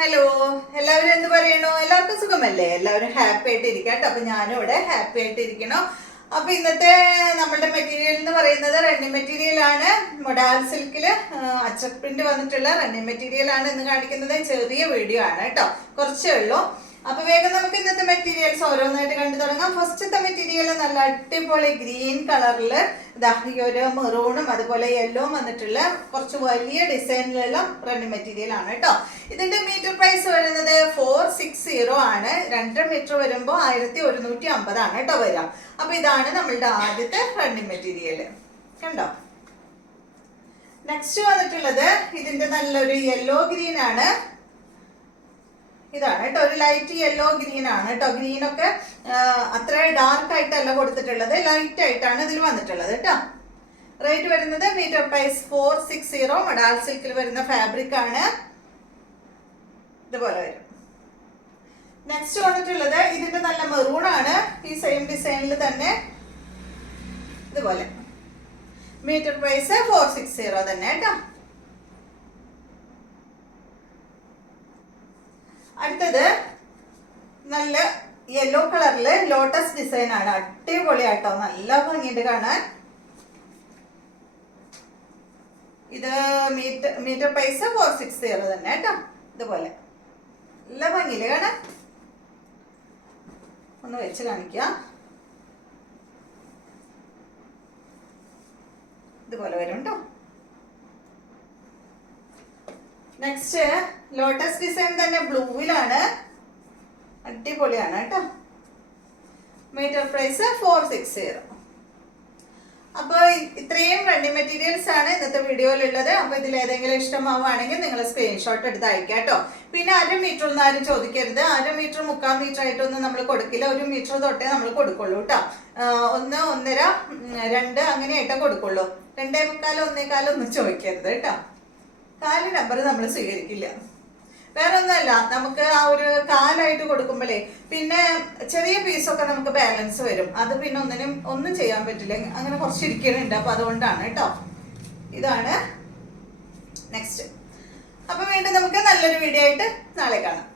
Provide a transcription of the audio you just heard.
Hello, എല്ലാവരും എന്ത് പറയണു? എല്ലാവർക്കും സുഖമല്ലേ? എല്ലാവരും ഹാപ്പി ആയിട്ട് ഇരിക്കട്ടെ. അപ്പൊ ഞാനും ഇവിടെ ഹാപ്പി ആയിട്ട് ഇരിക്കണം. അപ്പൊ ഇന്നത്തെ നമ്മളുടെ മെറ്റീരിയൽ എന്ന് പറയുന്നത് റണ്ണിങ് മെറ്റീരിയൽ ആണ്. മൊഡാൽ സിൽക്കില് അച്ചക് പ്രിന്റ് വന്നിട്ടുള്ള റണ്ണിങ് മെറ്റീരിയൽ ആണ് ഇന്ന് കാണിക്കുന്നത്. ചെറിയ വീഡിയോ ആണ് കേട്ടോ, കുറച്ചേ ഉള്ളൂ. അപ്പൊ വേഗം നമുക്ക് ഇന്നത്തെ മെറ്റീരിയൽസ് ഓരോന്നായിട്ട് കണ്ടു തുടങ്ങാം. ഫസ്റ്റത്തെ മെറ്റീരിയൽ നല്ല അടിപൊളി ഗ്രീൻ കളറില് ഈ ഒരു മെറൂണും അതുപോലെ യെല്ലോവും വന്നിട്ടുള്ള കുറച്ച് വലിയ ഡിസൈനിലുള്ള റണ്ണിങ് മെറ്റീരിയൽ ആണ് കേട്ടോ. ഇതിന്റെ മീറ്റർ പ്രൈസ് വരുന്നത് 460 ആണ്. 2 മീറ്റർ വരുമ്പോൾ 1150 ആണ് കേട്ടോ വരിക. അപ്പൊ ഇതാണ് നമ്മളുടെ ആദ്യത്തെ റണ്ണിങ് മെറ്റീരിയൽ. കണ്ടോ? നെക്സ്റ്റ് വന്നിട്ടുള്ളത് ഇതിന്റെ നല്ലൊരു യെല്ലോ ഗ്രീൻ ആണ്. ഇതാണ് കേട്ടോ, ഒരു ലൈറ്റ് യെല്ലോ ഗ്രീൻ ആണ് കേട്ടോ. ഗ്രീനൊക്കെ അത്ര ഡാർക്ക് ആയിട്ടല്ല കൊടുത്തിട്ടുള്ളത്, ലൈറ്റ് ആയിട്ടാണ് ഇതിൽ വന്നിട്ടുള്ളത് കേട്ടോ. റേറ്റ് വരുന്നത് മീറ്റർ പ്രൈസ് 460. മൊഡാൽ സിൽക്കിൽ വരുന്ന ഫാബ്രിക് ആണ്. ഇതുപോലെ വരും. നെക്സ്റ്റ് വന്നിട്ടുള്ളത് ഇതിന്റെ നല്ല മെറൂൺ ആണ്. ഈ സെയിം ഡിസൈനിൽ തന്നെ ഇതുപോലെ മീറ്റർ പ്രൈസ് 460 തന്നെ കേട്ടോ. അടുത്തത് നല്ല യെല്ലോ കളറില് ലോട്ടസ് ഡിസൈൻ ആണ്. അടിപൊളിയാട്ടോ, നല്ല ഭംഗിയുണ്ട് കാണാൻ. ഇത് മീറ്റർ പ്രൈസ് 460 തന്നെ കേട്ടോ. ഇതുപോലെ നല്ല ഭംഗിയില് കാണാൻ. ഒന്ന് വെച്ച് കാണിക്കാം. ഇതുപോലെ വരും കേട്ടോ. നെക്സ്റ്റ് ലോട്ടസ് ഡിസൈൻ തന്നെ ബ്ലൂവിലാണ്. അടിപൊളിയാണ് കേട്ടോ. Metre price 460. അപ്പോൾ ഇത്രയും റണ്ണിങ് മെറ്റീരിയൽസ് ആണ് ഇന്നത്തെ വീഡിയോയിലുള്ളത്. അപ്പോൾ ഇതിൽ ഏതെങ്കിലും ഇഷ്ടമാവുകയാണെങ്കിൽ നിങ്ങൾ സ്ക്രീൻഷോട്ട് എടുത്ത് അയക്കാം കേട്ടോ. പിന്നെ 1/2 മീറ്റർ ഒന്നും ആരും ചോദിക്കരുത്. 1/2 മീറ്റർ 3/4 മീറ്റർ ആയിട്ടൊന്നും നമ്മൾ കൊടുക്കില്ല. 1 മീറ്റർ തൊട്ടേ നമ്മൾ കൊടുക്കുള്ളൂ കേട്ടോ. 1, 1.5, 2 അങ്ങനെയായിട്ടേ കൊടുക്കുള്ളൂ. 2.25, 1.25 ഒന്നും ചോദിക്കരുത് കേട്ടോ. 4 നമ്പർ നമ്മൾ സ്വീകരിക്കില്ല. വേറെ ഒന്നുമല്ല, നമുക്ക് ആ ഒരു കാലായിട്ട് കൊടുക്കുമ്പോഴേ പിന്നെ ചെറിയ പീസൊക്കെ നമുക്ക് ബാലൻസ് വരും. അത് പിന്നെ ഒന്നും ചെയ്യാൻ പറ്റില്ല. അങ്ങനെ കുറച്ച് ഇരിക്കുന്നുണ്ട്. അപ്പൊ അതുകൊണ്ടാണ് കേട്ടോ. ഇതാണ് നെക്സ്റ്റ്. അപ്പൊ വീണ്ടും നമുക്ക് നല്ലൊരു വീഡിയോ ആയിട്ട് നാളെ കാണാം.